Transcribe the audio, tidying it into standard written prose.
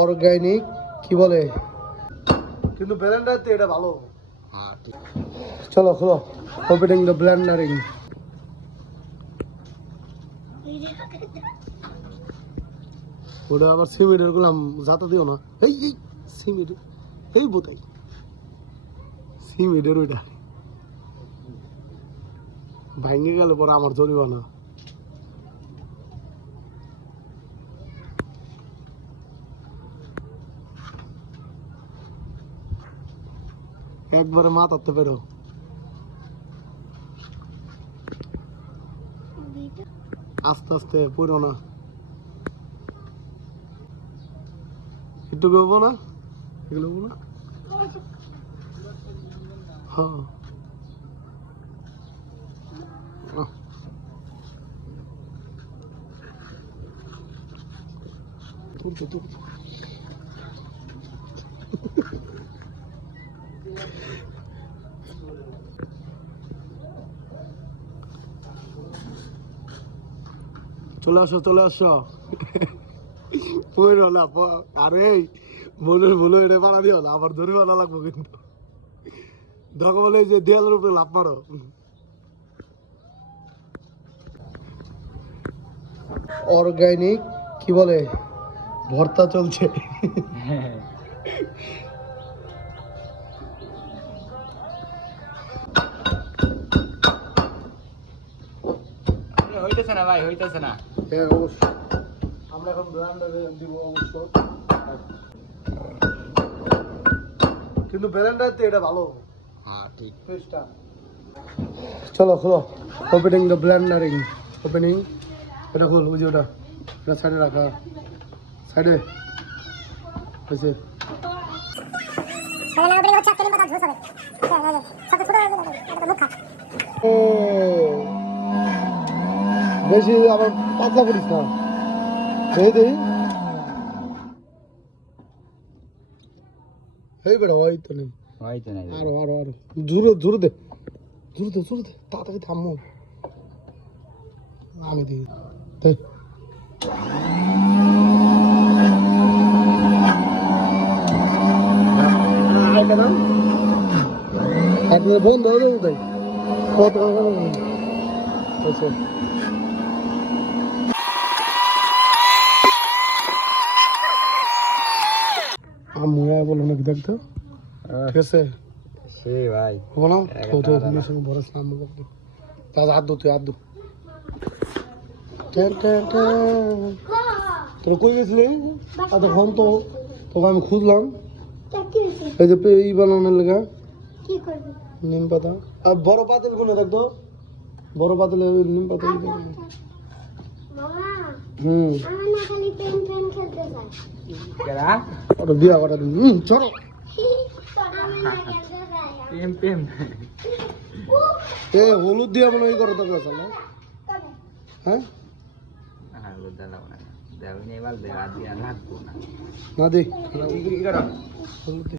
Organic কি বলে, কিন্তু ব্লেন্ডারতে এটা ভালো। চলো খোলো, ওপেনিং দ্য ব্লেন্ডারিং। ওটা আবার সিমেন্টের গুলাম যাতা দিও না, এই এই সিমেন্ট, এই বোতাই সিমেন্টের ওইটা ভাঙে গেলে পরে আমার জরিমানা। একবারে মাথাতে বেরো, আস্তে আস্তে পড়ো না, একটু বেবো না, এগুলো না। হ্যাঁ তুলতে তুলতে চলে আসো চলে আসো। পড়ো না, আরে বলো এটা পাড়া দিও না, আবার ধরে মারা লাগবো কিন্তু। দেখো বলে যে দেয়ালের উপরে লাভ মারো। অর্গানিক কি বলে, ভর্তা চলছে। হইতেছে না ভাই, হইতেছে না। হ্যাঁ অবশ্যই, আমরা এখন ব্লেন্ডারে দিব অবশ্য, কিন্তু ব্লেন্ডারতে এটা ভালো। হ্যাঁ ঠিক। চলো খোলো, ওপেনিং দ্য ব্লেন্ডারিং। ওপেনিং, এটা খোল, ওই যে ওটা সাইডে রাখা, সাইডে হয়েছে। বেশি আবার পাতলা করিস না, দেই এই বেড়া, হয় তো নেই, হইতে নাই। আরো আরো আরো জোরে দে তাড়াতাড়ি থামো, আমি দিই বন্ধ হয়ে যাবো তাই কত আমি বলো নাকি দেখতো, ঠিক আছে সে ভাই বলো তো তোমার সঙ্গে বড় সালাম করতে দাদা, হাত দো তুই, হাত দো। তোর কই গেছিলি এতক্ষণ? তো তোকে আমি খুঁজলাম, এই যে এই বানানোর লেগা নিম পাতা আর বড় পাতিল গুলো দেখতো, বড় পাতিলে নিম পাতা। ওটা বিয়া করা দিন, চলো এ হলুদ দিয়া মনে হয় করে দরকার আছে না? হ্যাঁ না দে হলুদ